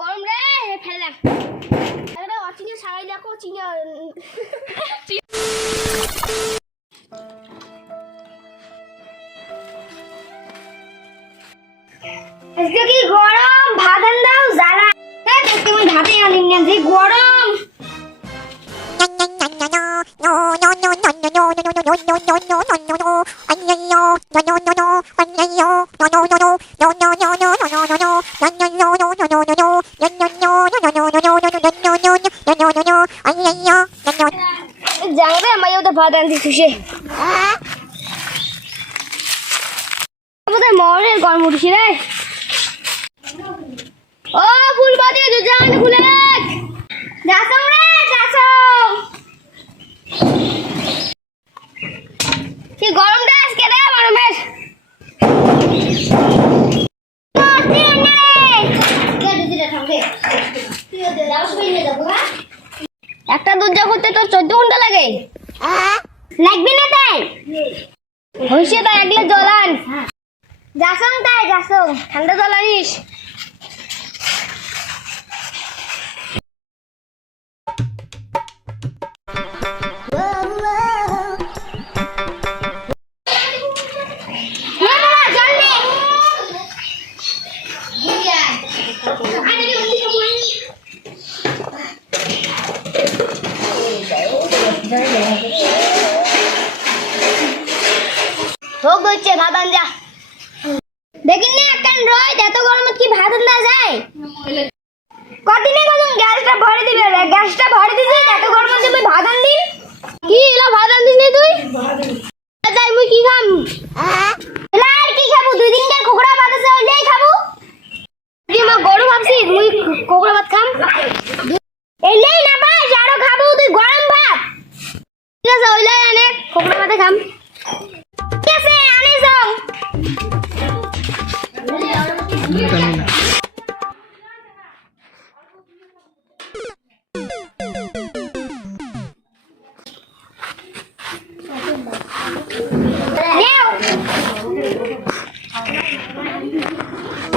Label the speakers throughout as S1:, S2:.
S1: গরম রে হে ফেললাম আরে অচিনে সারাই দেখো চিনে আজকে কি গরম ভাত আন দাও জ্বালা হ্যাঁ দেখতে আমি ভাতে আনিম না যে গরম ভাত আনতে খুশি। আমাদের মরের গরম উঠছি রে। ও ফুলবাতি দুজান খুলে যাসং রে যাসং কি গরমটা আজকে রে গরমের একটা দুধ যা করতে তোর চোদ্দ ঘণ্টা লাগে। লাগবে না তাই? হইছে তাই একলে আন। যাসং তাই, যাসং, ঠান্ডা জল আনিস। হোক হচ্ছে ভাত আনজা দেখিন না রয় এত গরমে কি ভাত আনতে যায়? কদিনে কদিন গ্যাসটা ভরে দিবি গ্যাসটা ভরে দিবি এত গরমে তুই ভাত আনলি? কি এলা, ভাত আনলি তাই?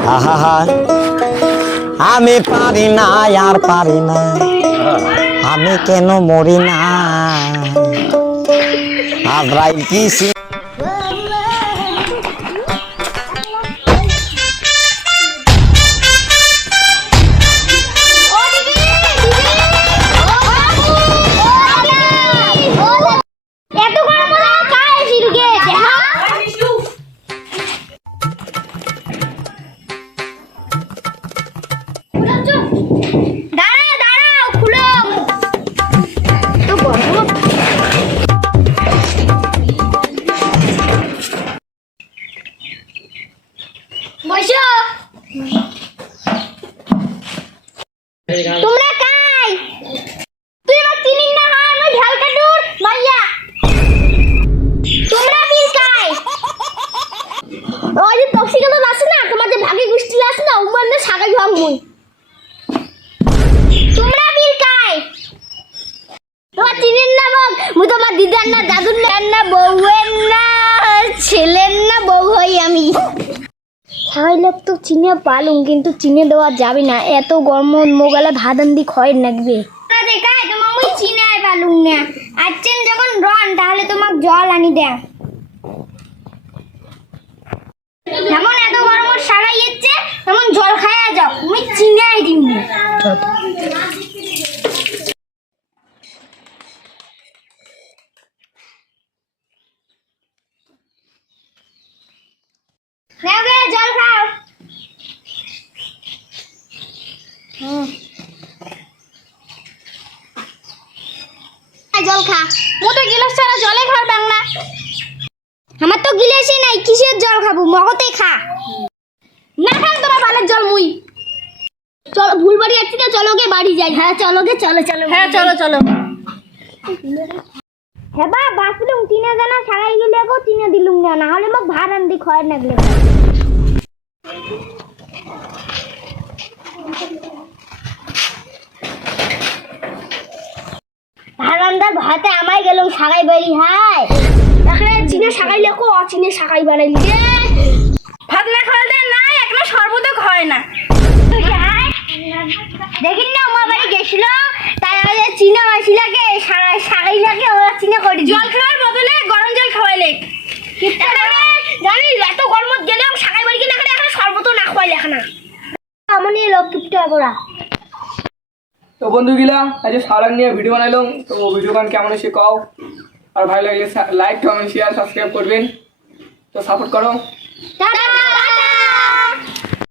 S2: আহা আমি পারি না আর পারি না। আমি কেন মরি না? আজরাইল কি
S1: তোমরা কাই? তুই আমার চিনিস না হ্যাঁ আমি ঢাল কাটুর মাইয়া। তোমরা বিল কাই? ওই যে টক্সিকাল আছে না তোমাদের ভাগে গোষ্ঠী আছে না উমান না সাগাই ভাঙ মুই তোমরা বিল কাই তোমার চিনিস না বাপ মুই তোমার দিদার না দাদুর না না বউয়ের না ছেলের না বউ হই আমি খাইলে তো চিনে পালুম, কিন্তু চিনে দেওয়া যাবে না। এত গরম মোগালে ভাত আন্দি খয় লাগবে যখন রন, তাহলে জল আনি দে। খাইয়া যাও। মুই চিনে দিম। না নাও গে, জল খাও। জল খা। মো তো গিলাস ছাড়া জলে খাওয়ার বাংলা। আমার তো গিলাসই নাই কিসের জল খাব? মগতে খা। না খান তোমার বালের জল মুই। চলো ভুল বাড়ি যাচ্ছি তো চলো গে বাড়ি যাই। হ্যাঁ চলো গে চলো চলো হ্যাঁ চলো চলো। হ্যাঁ বা বাসলুম তিনে জানা সারাই গেলে গো তিনে দিলুম না না হলে মোক ভাত আনদি খয় নাগলে। ভারান্দার ভাতে আমায় গেলাম সাগাই বাড়ি হাই এখানে চিনে সাগাই লেখো অচিনে সাগাই বানাইলি ভাত না খাওয়াতে না এখানে সর্বতক হয় না। দেখিন না আমার বাড়ি গেছিল তাই আমাদের চীনা মাসিলাকে সাগাইলাকে ওরা চিনে করি। জল খাওয়ার বদলে গরম জল খাওয়াইলে জানিস এত গরমত গেলেও সাগাই বাড়ি না খালে এখন সর্বত না খাওয়াইলে এখন আমনি লোক কিপটা করা
S3: তো বন্ধুগুলা আজ সারাং নিয়ে ভিডিও বানাইলাম, তো ভিডিও গান কেমন হয়েছে কও? আর ভালো লাগলে লাইক কমেন্ট শেয়ার সাবস্ক্রাইব করবেন। তো সাপোর্ট করো।